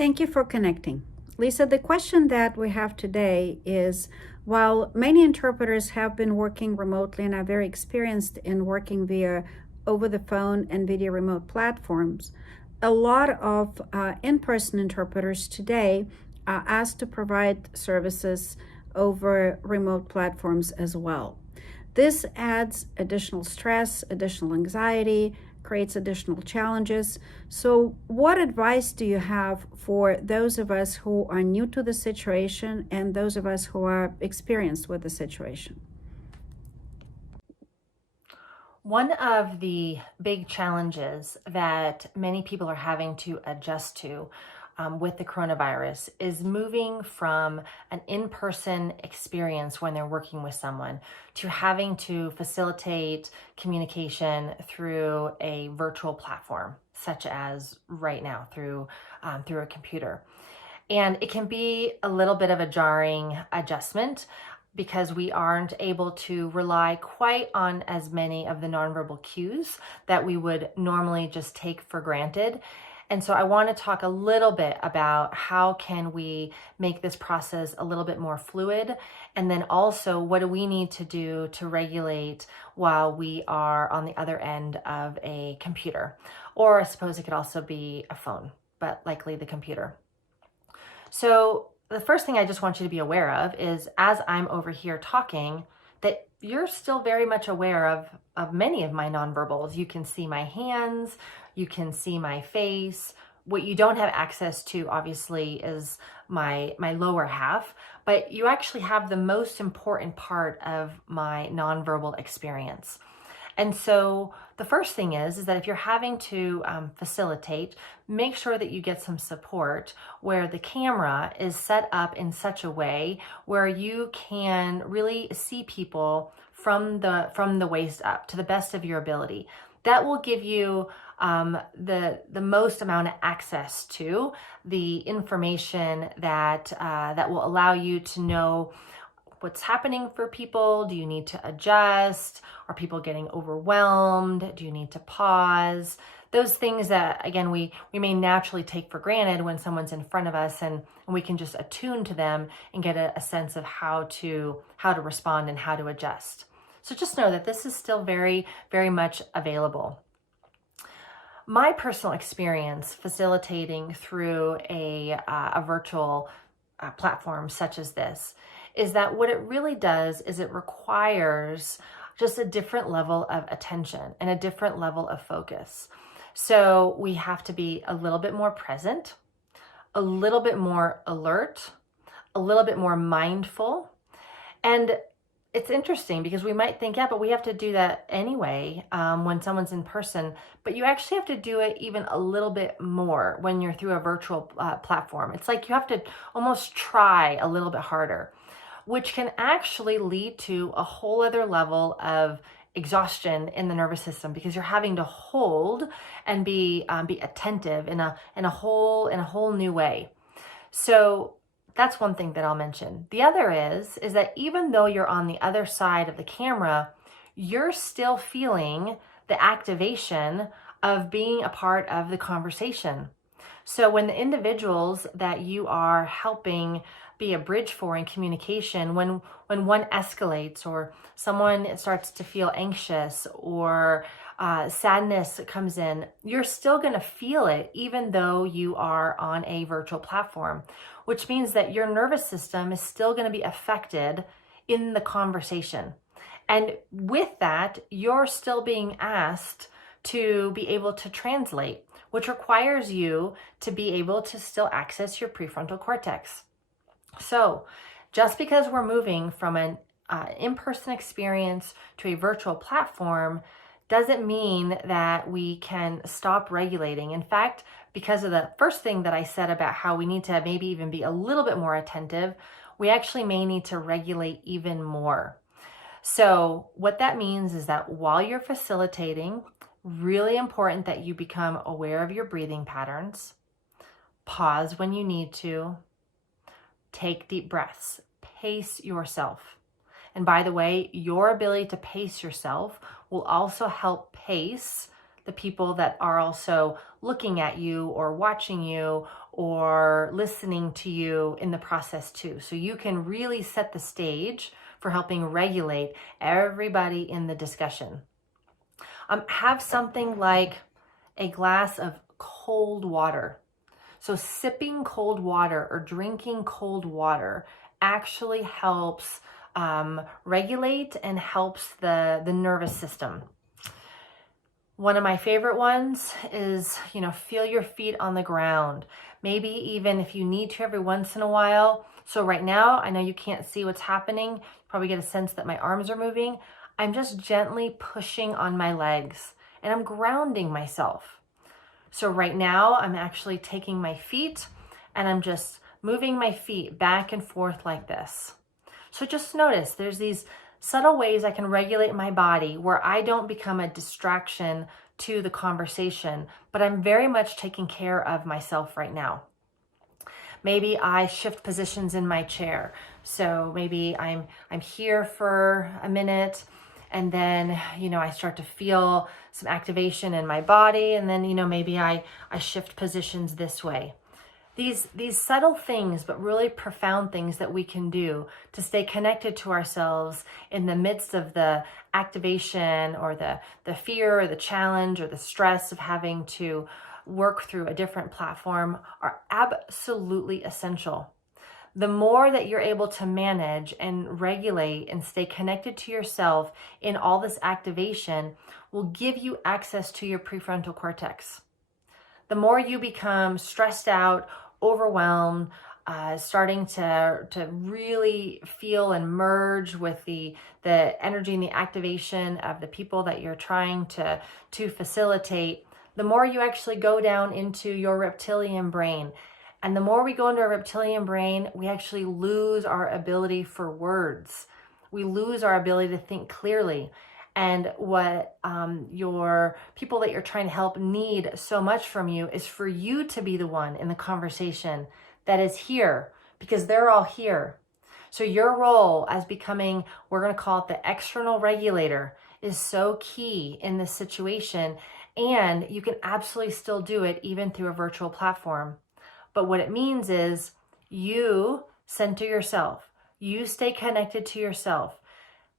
Thank you for connecting. Lisa, the question that we have today is, while many interpreters have been working remotely and are very experienced in working via over the phone and video remote platforms, a lot of in-person interpreters today are asked to provide services over remote platforms as well. This adds additional stress, additional anxiety, creates additional challenges. So what advice do you have for those of us who are new to the situation and those of us who are experienced with the situation? One of the big challenges that many people are having to adjust to with the coronavirus is moving from an in-person experience when they're working with someone to having to facilitate communication through a virtual platform, such as right now through a computer. And it can be a little bit of a jarring adjustment because we aren't able to rely quite on as many of the nonverbal cues that we would normally just take for granted. And so I want to talk a little bit about how can we make this process a little bit more fluid, and then also what do we need to do to regulate while we are on the other end of a computer, or I suppose it could also be a phone, but likely the computer. So the first thing I just want you to be aware of is, as I'm over here talking, that you're still very much aware of many of my nonverbals. You can see my hands, you can see my face. What you don't have access to, obviously, is my lower half, but you actually have the most important part of my nonverbal experience. And so the first thing is that if you're having to facilitate, make sure that you get some support where the camera is set up in such a way where you can really see people from the waist up to the best of your ability. That will give you the most amount of access to the information that will allow you to know what's happening for people. Do you need to adjust? Are people getting overwhelmed? Do you need to pause? Those things that, again, we may naturally take for granted when someone's in front of us, and we can just attune to them and get a sense of how to respond and how to adjust. So just know that this is still very, very much available. My personal experience facilitating through a virtual platform such as this is that what it really does is it requires just a different level of attention and a different level of focus. So we have to be a little bit more present, a little bit more alert, a little bit more mindful. And it's interesting because we might think, yeah, but we have to do that anyway when someone's in person, but you actually have to do it even a little bit more when you're through a virtual platform. It's like you have to almost try a little bit harder, which can actually lead to a whole other level of exhaustion in the nervous system because you're having to hold and be attentive in a whole new way. So that's one thing that I'll mention. The other is that even though you're on the other side of the camera, you're still feeling the activation of being a part of the conversation. So when the individuals that you are helping be a bridge for in communication, when one escalates or someone starts to feel anxious or sadness comes in, you're still going to feel it even though you are on a virtual platform, which means that your nervous system is still going to be affected in the conversation. And with that, you're still being asked to be able to translate, which requires you to be able to still access your prefrontal cortex. So just because we're moving from an in-person experience to a virtual platform doesn't mean that we can stop regulating. In fact, because of the first thing that I said about how we need to maybe even be a little bit more attentive, we actually may need to regulate even more. So what that means is that while you're facilitating, really important that you become aware of your breathing patterns, pause when you need to, take deep breaths, pace yourself. And by the way, your ability to pace yourself will also help pace the people that are also looking at you or watching you or listening to you in the process too. So you can really set the stage for helping regulate everybody in the discussion. Have something like a glass of cold water. So sipping cold water or drinking cold water actually helps regulate and helps the nervous system. One of my favorite ones is, feel your feet on the ground. Maybe even if you need to every once in a while. So right now, I know you can't see what's happening. You probably get a sense that my arms are moving. I'm just gently pushing on my legs and I'm grounding myself. So right now, I'm actually taking my feet and I'm just moving my feet back and forth like this. So just notice there's these subtle ways I can regulate my body where I don't become a distraction to the conversation, but I'm very much taking care of myself right now. Maybe I shift positions in my chair. So maybe I'm here for a minute and then, I start to feel some activation in my body and then, maybe I shift positions this way. These subtle things, but really profound things that we can do to stay connected to ourselves in the midst of the activation or the fear or the challenge or the stress of having to work through a different platform are absolutely essential. The more that you're able to manage and regulate and stay connected to yourself in all this activation will give you access to your prefrontal cortex. The more you become stressed out, overwhelmed, starting to really feel and merge with the energy and the activation of the people that you're trying to facilitate, the more you actually go down into your reptilian brain. And the more we go into our reptilian brain, we actually lose our ability for words. We lose our ability to think clearly. And what your people that you're trying to help need so much from you is for you to be the one in the conversation that is here because they're all here. So your role as becoming, we're going to call it the external regulator, is so key in this situation. And you can absolutely still do it even through a virtual platform. But what it means is you center yourself. You stay connected to yourself.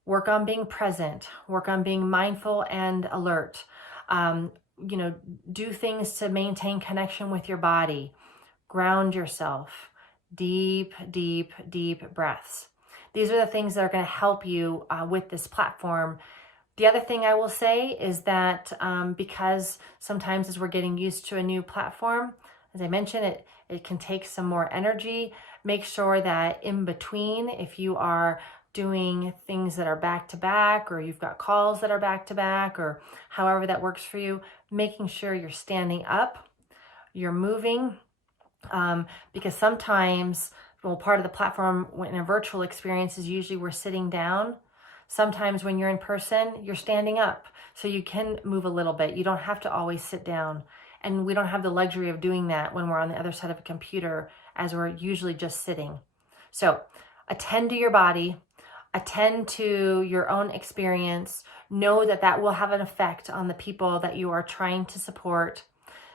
Work on being present, work on being mindful and alert. Do things to maintain connection with your body. Ground yourself. Deep, deep, deep breaths. These are the things that are going to help you with this platform. The other thing I will say is that because sometimes as we're getting used to a new platform, as I mentioned, it can take some more energy. Make sure that in between, if you are doing things that are back to back, or you've got calls that are back to back, or however that works for you, making sure you're standing up, you're moving, because sometimes, part of the platform in a virtual experience is usually we're sitting down. Sometimes when you're in person, you're standing up, so you can move a little bit. You don't have to always sit down. And we don't have the luxury of doing that when we're on the other side of a computer, as we're usually just sitting. So attend to your body, attend to your own experience. Know that that will have an effect on the people that you are trying to support.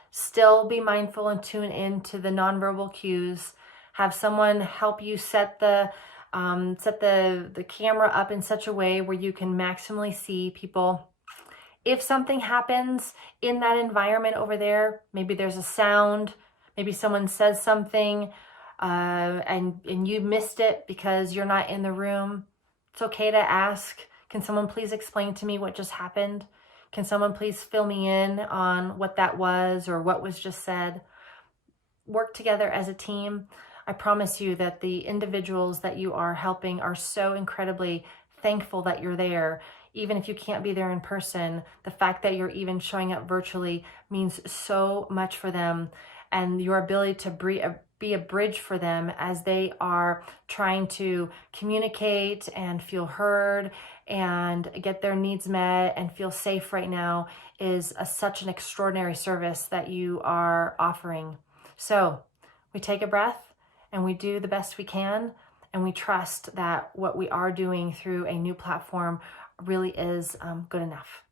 Still be mindful and tune in to the nonverbal cues. Have someone help you set the camera up in such a way where you can maximally see people. If something happens in that environment over there, maybe there's a sound, maybe someone says something and you missed it because you're not in the room, it's okay to ask, can someone please explain to me what just happened? Can someone please fill me in on what that was or what was just said? Work together as a team. I promise you that the individuals that you are helping are so incredibly thankful that you're there. Even if you can't be there in person, the fact that you're even showing up virtually means so much for them, and your ability to be a bridge for them as they are trying to communicate and feel heard and get their needs met and feel safe right now is such an extraordinary service that you are offering. So we take a breath and we do the best we can, and we trust that what we are doing through a new platform really is good enough.